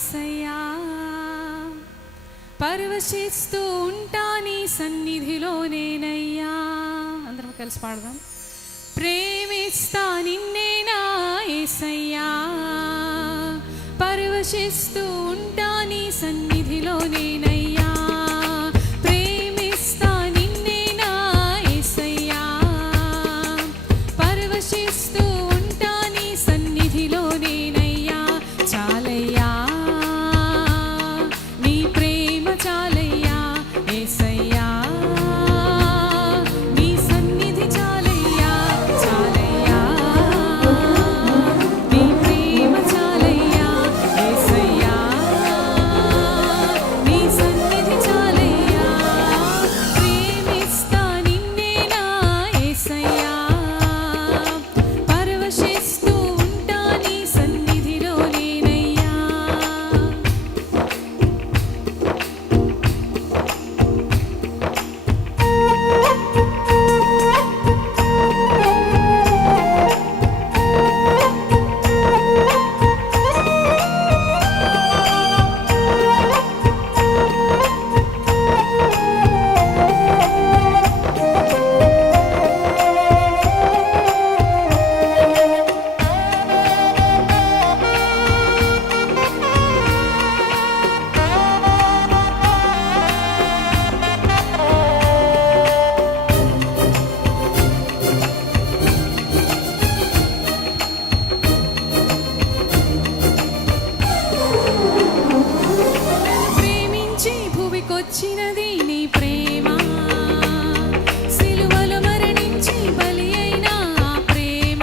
యేసయ్యా పరవశిస్తూ ఉంటా నీ సన్నిధిలో నేనయ్యా. అందరం కలిసి పాడదాం. ప్రేమిస్తా నిన్నే నా యేసయ్యా పరవశిస్తూ ఉంటా నీ సన్నిధిలో నేనయ్యా. ప్రేమిస్తా నిన్నే నా యేసయ్యా పరవశిస్తూ ఉంటా నీ సన్నిధిలో నేనయ్యా. చాలయ్యా నీ ప్రేమ చాలయ్యా యేసయ్యా నీ సన్నిధి చాలయ్యా. చాలయ్యా నీ ప్రేమ చాలయ్యా యేసయ్యా నీ సన్నిధి చాలయ్యా. ప్రేమిస్తా నిన్నే నా యేసయ్యా పరవశిస్తూ ఉంటా నీ సన్నిధిలో నేనయ్యా. ప్రేమించి భూమికొచ్చినది నీ ప్రేమ, సిలువలో మరణించి బలి అయిన ఆ ప్రేమ.